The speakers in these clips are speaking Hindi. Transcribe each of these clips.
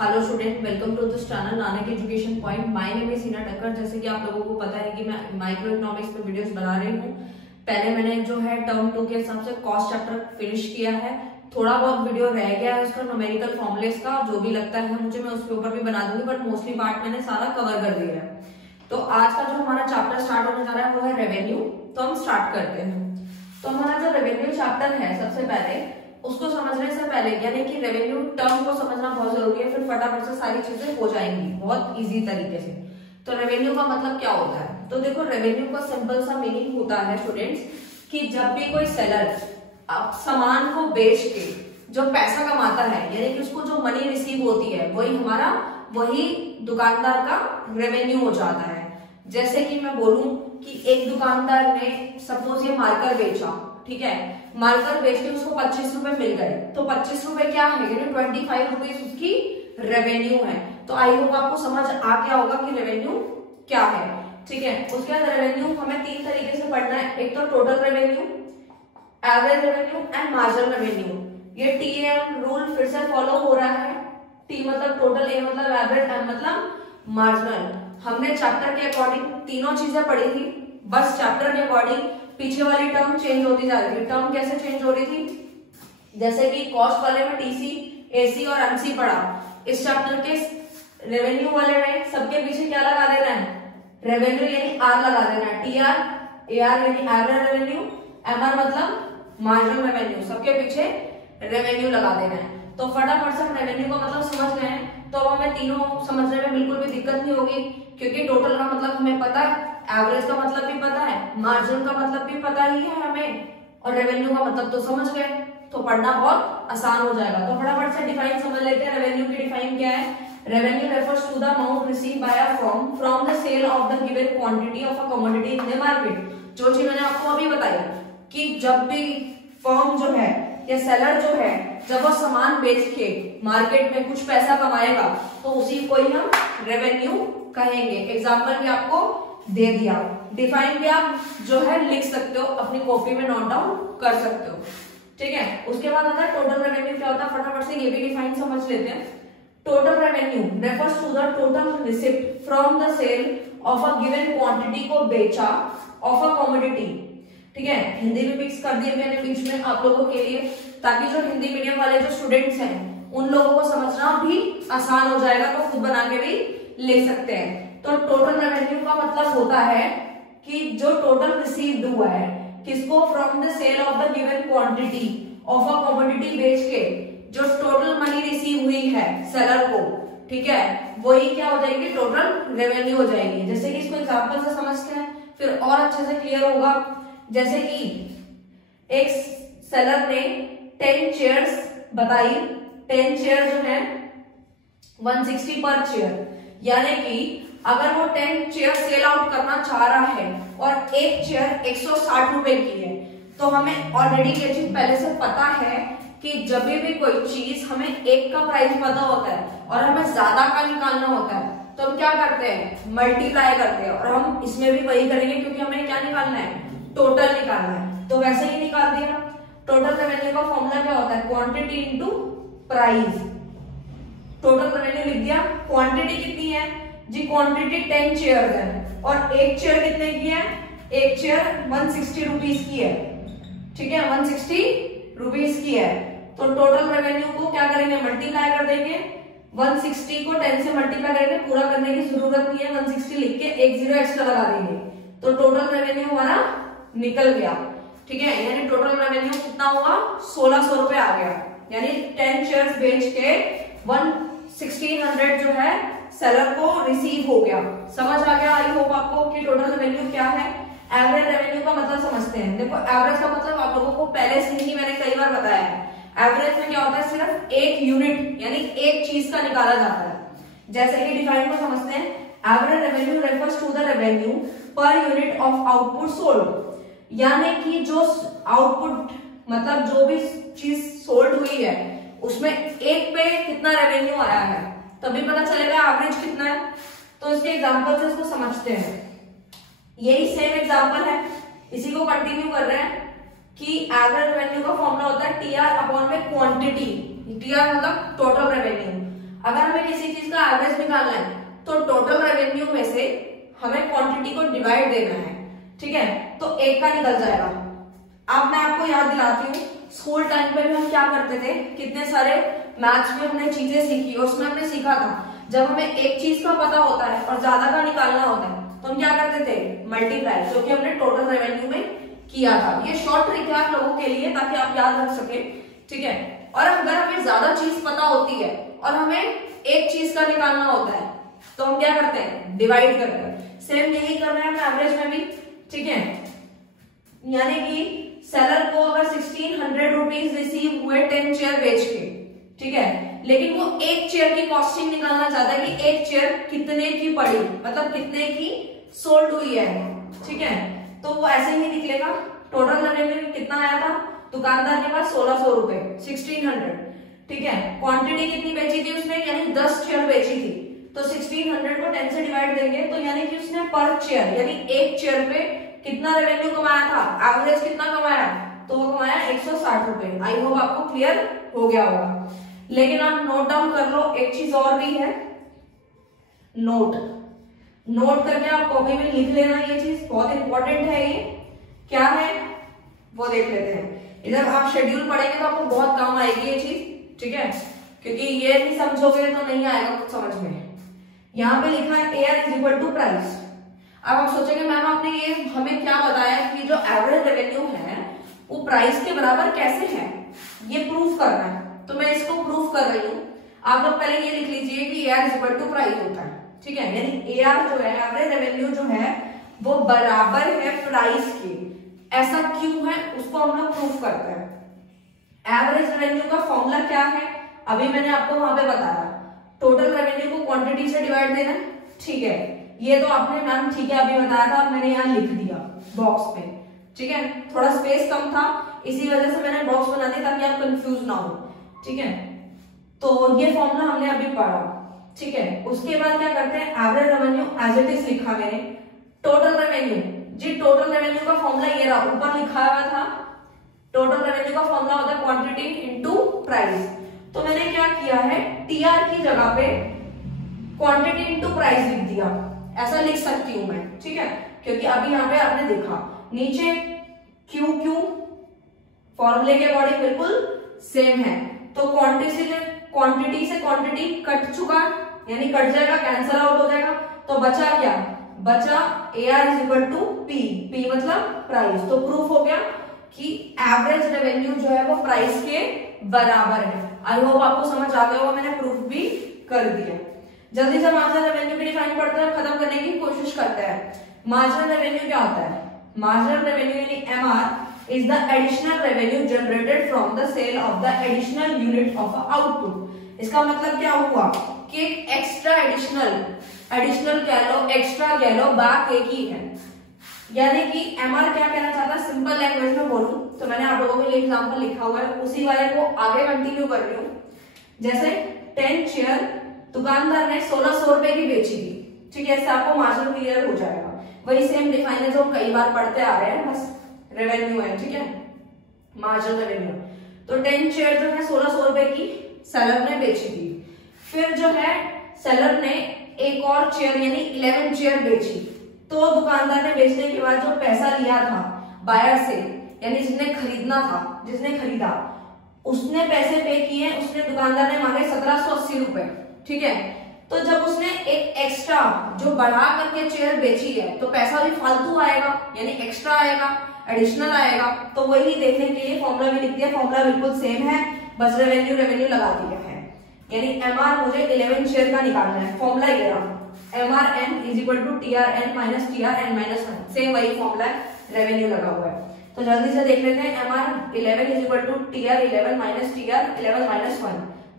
Hello student, welcome to this channel Nanak education point. My name is Hina Takkar. जैसे कि आप लोगों को पता है कि मैं माइक्रो इकोनॉमिक्स पे वीडियोस बना रही हूँ। पहले मैंने जो है टर्म 2 के हिसाब से कॉस्ट चैप्टर फिनिश किया है। थोड़ा बहुत वीडियो रह गया है उसका न्यूमेरिकल फॉर्मुलेस का, जो भी लगता है मुझे मैं उसके ऊपर भी बना दूंगी, बट मोस्टली पार्ट मैंने सारा कवर कर दिया है। तो आज का जो हमारा चैप्टर स्टार्ट होने जा रहा है वो है रेवेन्यू। तो हम स्टार्ट करते हैं। तो हमारा जो रेवेन्यू चैप्टर है, सबसे पहले उसको समझने से पहले यानी कि रेवेन्यू टर्म को समझना बहुत जरूरी है, फिर फटाफट से सारी चीजें हो जाएंगी बहुत इजी तरीके से। तो रेवेन्यू का मतलब क्या होता है? तो देखो, रेवेन्यू का सिंपल सा मीनिंग होता है स्टूडेंट्स कि जब भी कोई सेलर सामान को बेच के जो पैसा कमाता है, यानी कि उसको जो मनी रिसीव होती है, वही दुकानदार का रेवेन्यू हो जाता है। जैसे कि मैं बोलूं कि एक दुकानदार ने सपोज ये मार्कर बेचा, ठीक है, मार्कर बेच के उसको 25 रुपए मिल गए, तो 25 रुपए क्या है, यानी 25 रुपीज उसकी रेवेन्यू है। तो आई होप आपको समझ आ गया होगा कि रेवेन्यू क्या है, ठीक है। उसके बाद रेवेन्यू हमें 3 तरीके से पढ़ना है। एक तो total revenue, average revenue and marginal revenue. ये TAM रूल फिर से फॉलो हो रहा है। T मतलब टोटल, A मतलब एवरेज, M मतलब मार्जिनल। हमने चैप्टर के अकॉर्डिंग तीनों चीजें पढ़ी थी, बस चैप्टर के अकॉर्डिंग पीछे वाली टर्म चेंज होती जा रही थी। टर्म कैसे चेंज हो रही थी? जैसे कि कॉस्ट वाले में TC, AC और MC पढ़ा। इस चैप्टर के रेवेन्यू वाले में सबके पीछे क्या लगा देना है? रेवेन्यू यानी R लगा देना है। TR, AR यानी एवरेज रेवेन्यू, MR मतलब मार्जिनल रेवेन्यू, सबके पीछे रेवेन्यू लगा देना है। तो फटाफट से रेवेन्यू का मतलब समझ गए हैं, तो अब हमें तीनों समझने में बिल्कुल भी दिक्कत नहीं होगी, क्योंकि टोटल का मतलब हमें पता है, एवरेज का मतलब भी पता है, मार्जिन का मतलब भी पता ही है हमें, और रेवेन्यू का मतलब तो समझ गए, तो पढ़ना बहुत आसान हो जाएगा। तो फटाफट से डिफाइन समझ लेते हैं। रेवेन्यू की डिफाइन क्या है? Revenue refers to the amount received by a firm from the sale of the given quantity of a commodity in the market. जो चीज मैंने आपको अभी बताई कि जब भी फर्म जो है या सेलर जो है, जब वो सामान बेच के मार्केट में कुछ पैसा कमाएगा, तो उसी को ही हम रेवेन्यू कहेंगे। एग्जाम्पल भी आपको दे दिया, डिफाइन भी आप जो है लिख सकते हो, अपनी कॉपी में नोट डाउन कर सकते हो, ठीक है। उसके बाद आता है टोटल रेवेन्यू। क्या होता है? फटाफट से ये भी डिफाइन समझ लेते हैं। Total revenue refers to the total receipt from the sale of a given quantity को बेचा ऑफ अ कमोडिटी, ठीक है। हिंदी भी मिक्स कर दिए मैंने बीच में आप लोगों के लिए, ताकि जो हिंदी मीडियम वाले जो स्टूडेंट्स हैं उन लोगों को समझना भी आसान हो जाएगा, तो खुद बना के भी लिख सकते हैं। तो टोटल रेवेन्यू का मतलब होता है कि जो टोटल रिसीव्ड हुआ है किसको, from the sale of the given quantity of a commodity, बेच के जो टोटल मनी रिसीव हुई है सेलर को, ठीक है, वही क्या हो जाएगी? टोटल रेवेन्यू हो जाएगी। जैसे कि इसको एग्जांपल से समझते हैं, फिर और अच्छे से क्लियर होगा। जैसे कि एक सेलर ने 10 चेयर्स बताई, 10 चेयर जो है 160 पर चेयर, यानी कि अगर वो 10 चेयर सेल आउट करना चाह रहा है और एक चेयर 160 रुपए की है, तो हमें ऑलरेडी ये चीज पहले से पता है कि जब भी कोई चीज हमें एक का प्राइस पता होता है और हमें ज्यादा का निकालना होता है, तो हम क्या करते हैं? मल्टीप्लाई करते हैं। और हम इसमें भी वही करेंगे, क्योंकि हमें क्या निकालना है? टोटल निकालना है। तो वैसे ही निकाल दिया। टोटल रेवेन्यू का फॉर्मूला क्या होता है? Quantity into price. Total revenue लिख दिया। क्वांटिटी कितनी है जी? क्वांटिटी 10 चेयर है, और एक चेयर कितने की है? एक चेयर 160 रुपीज की है, ठीक है, 160 रुपीज की है। तो टोटल रेवेन्यू को क्या करेंगे? मल्टीप्लाई कर देंगे। 160 को 10 से मल्टीप्लाई करेंगे, पूरा करने की जरूरत नहीं है, 160 लिख के एक 0 एक्स्ट्रा लगा देंगे, तो टोटल रेवेन्यू हमारा निकल गया, ठीक है। यानी टोटल रेवेन्यू कितना हुआ? 1600 रुपए आ गया। यानी 10 चेयर्स बेच के 1600 जो है सेलर को रिसीव हो गया। समझ आ गया आई होप आपको कि टोटल रेवेन्यू क्या है। एवरेज रेवेन्यू का मतलब समझते हैं। देखो, एवरेज का मतलब आप लोगों को पहले से ही मैंने कई बार बताया है। एवरेज में क्या होता है? सिर्फ एक यूनिट यानी एक चीज का निकाला जाता है। जैसे कि डिफाइन को समझते हैं। Average revenue refers to the revenue per unit of output sold, यानी कि जो आउटपुट मतलब जो भी चीज सोल्ड हुई है उसमें एक पे कितना रेवेन्यू आया है, तभी पता चलेगा एवरेज कितना है। तो इसके एग्जांपल से इसको समझते हैं। यही सेम एग्जांपल है, इसी को कंटिन्यू कर रहे हैं कि एवरेज रेवेन्यू का फॉर्मूला होता है TR अपॉन में क्वांटिटी। TR मतलब टोटल रेवेन्यू। अगर हमें चीज का एवरेज निकालना है तो टोटल रेवेन्यू में से हमें क्वांटिटी को डिवाइड देना है, ठीक है। तो एक का निकल जाएगा। अब मैं आपको याद दिलाती हूँ, स्कूल टाइम पे भी हम क्या करते थे, कितने सारे मैथ्स में हमने चीजें सीखी और उसमें हमने सीखा था जब हमें एक चीज का पता होता है और ज्यादा का निकालना होता है तो हम क्या करते थे, मल्टीप्लाई, जो कि हमने टोटल रेवेन्यू में किया था। ये शॉर्ट ट्रिक है आप लोगों के लिए ताकि आप याद रख सके, ठीक है। और अगर हमें ज्यादा चीज पता होती है और हमें एक चीज का निकालना होता है तो हम क्या करते हैं, डिवाइड करते हैं। सेम यही करना है हमें एवरेज में भी, ठीक है। यानी कि सेलर को अगर 1600 रुपीज रिसीव हुए 10 चेयर बेच के, ठीक है, लेकिन वो एक चेयर की कॉस्टिंग निकालना चाहता है कि एक चेयर कितने की पड़ी, मतलब कितने की सोल्ड हुई है, ठीक है। तो वो ऐसे ही निकलेगा। टोटल रेवेन्यू कितना आया था दुकानदार के पास, 1600 रुपए, 1600, ठीक है। क्वांटिटी कितनी बेची थी उसने, यानी 10 चेयर बेची थी, तो 1600 को 10 से डिवाइड देंगे तो यानी कि उसने पर चेयर यानी एक चेयर पे कितना रेवेन्यू कमाया था, एवरेज कितना कमाया, तो वो कमाया 160 रुपए। आई होप आपको क्लियर हो गया होगा। लेकिन आप नोट डाउन कर लो, एक चीज और भी है, नोट करके आप कॉपी में लिख लेना, ये चीज बहुत इंपॉर्टेंट है। ये क्या है वो देख लेते हैं। इधर आप शेड्यूल पढ़ेंगे तो आपको बहुत काम आएगी ये चीज, ठीक है, क्योंकि ये नहीं समझोगे तो नहीं आएगा कुछ समझ में। यहाँ पे लिखा है AR is equal to price. अब आप सोचेंगे मैम आपने ये हमें क्या बताया कि जो एवरेज रेवेन्यू है वो प्राइस के बराबर कैसे है, ये प्रूफ करना है। तो मैं इसको प्रूफ कर रही हूँ। आप लोग पहले ये लिख लीजिए कि AR is equal to price होता है, ठीक है। यानी AR जो है, एवरेज रेवेन्यू जो है वो बराबर है प्राइस के। ऐसा क्यों है उसको हम लोग प्रूफ करते हैं। एवरेज रेवेन्यू का फॉर्मूला क्या है अभी मैंने आपको वहां पे बताया, टोटल रेवेन्यू को क्वांटिटी से डिवाइड देना, ठीक है। ये तो आपने मैम ठीक है अभी बताया था, मैंने यहाँ लिख दिया बॉक्स में, ठीक है। थोड़ा स्पेस कम था इसी वजह से मैंने बॉक्स बना दिया ताकि आप कंफ्यूज ना हो, ठीक है। तो ये फॉर्मूला हमने अभी पढ़ा, ठीक है। उसके बाद क्या करते हैं, average revenue as it is लिखा मैंने, टोटल रेवेन्यू, जी टोटल रेवेन्यू का फॉर्मूला ये रहा, ऊपर लिखा हुआ था। टोटल रेवेन्यू का फॉर्मूला होता है क्वांटिटी इनटू प्राइस। तो मैंने क्या किया है, टीआर की जगह पे क्वांटिटी इनटू प्राइस लिख दिया। ऐसा लिख सकती हूं मैं, ठीक है, क्योंकि अभी यहाँ पे आपने देखा नीचे क्यू फॉर्मूले के अकॉर्डिंग बिल्कुल सेम है। तो क्वांटिटी से क्वांटिटी कट चुका, यानी कट जाएगा, कैंसल आउट हो जाएगा। तो बचा क्या, बचा AR is equal to P मतलब प्राइस। तो प्रूफ हो गया कि एवरेज रेवेन्यू जो है वो प्राइस के बराबर है। आई होप आपको समझ आ गया होगा, मैंने प्रूफ भी कर दिया। जल्दी से मार्जिनल रेवेन्यू की डिफाइन पढ़ते हैं, खत्म करने की कोशिश करते हैं। मार्जिनल रेवेन्यू क्या होता है, मार्जिनल रेवेन्यू यानी MR is the additional revenue generated from the sale of the additional unit of output। इसका मतलब क्या हुआ कि एक्स्ट्रा एडिशनल कह लो, एक्स्ट्रा कह लो, बात एक ही है। यानी कि MR क्या कहना चाहता है, सिंपल लैंग्वेज में बोलूं तो मैंने आप लोगों के लिए एग्जांपल लिखा हुआ है, उसी वाले को आगे कंटिन्यू कर रही हूँ। जैसे 10 चेयर दुकानदार ने 1600 रुपए की बेची थी, ठीक है, इससे आपको मार्जिन क्लियर हो जाएगा। वही सेम डिफाइन है जो हम कई बार पढ़ते आ रहे हैं, बस रेवेन्यू है, ठीक है, मार्जिनल रेवेन्यू। तो 10 चेयर जो है 1600 रुपए की सेलर ने बेची थी। फिर जो है सेलर ने एक और चेयर यानी 11 चेयर बेची। तो दुकानदार ने बेचने के बाद जो पैसा लिया था बायर से, यानी जिसने खरीदना था, जिसने खरीदा, उसने पैसे पे किए, उसने दुकानदार ने मांगे 1780 रुपए, ठीक है। तो जब उसने एक एक्स्ट्रा जो बढ़ा करके चेयर बेची है तो पैसा भी फालतू आएगा, यानी एक्स्ट्रा आएगा, एडिशनल आएगा। तो वही देखने के लिए फॉर्मूला भी लिख दिया, फॉर्मूला बिल्कुल सेम है, बस रेवेन्यू लगा दिया है। यानी MR मुझे 11 शेयर का निकालना है, फॉर्मूला ये रहा, MRN is equal to TRN minus TRN minus 1, same वही फॉर्मूला है, रेवेन्यू लगा हुआ है। तो जल्दी से देख लेते हैं, MR11 is equal to TR11 minus TR11 minus 1।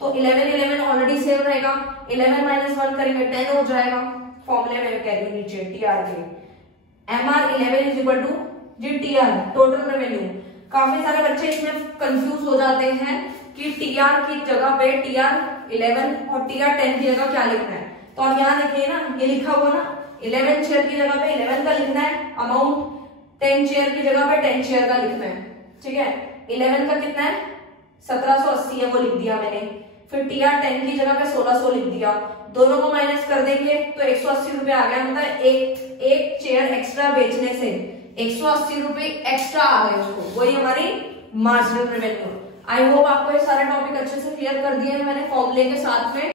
तो 11 ऑलरेडी सेम रहेगा, 11 माइनस 1 करेंगे 10 हो जाएगा, फॉर्मूले में कह रही हूँ नीचे TR के। MR11 इज इक्वल टू जी TR टोटल रेवेन्यू। काफी सारे बच्चे इसमें कंफ्यूज हो जाते हैं कि TR की जगह पे TR11 और TR10 की जगह क्या लिखना है। तो आप यहाँ देखिए ना, ये लिखा हुआ ना, 11 शेयर की जगह पे 11 का लिखना है अमाउंट, 10 शेयर की जगह पे 10 शेयर का लिखना है, ठीक है। 11 का कितना है 1780 है, वो लिख दिया मैंने। फिर TR10 की जगह पे 1600 लिख दिया, दोनों को माइनस कर देंगे तो 180 रुपए आ गया। मतलब एक चेयर एक्स्ट्रा बेचने से 180 रुपए एक्स्ट्रा आ गए उसको, वही हमारी मार्जिनल रेवेन्यू। आई होप आपको ये सारे टॉपिक अच्छे से क्लियर कर दिए हैं मैंने फॉर्मूले के साथ में।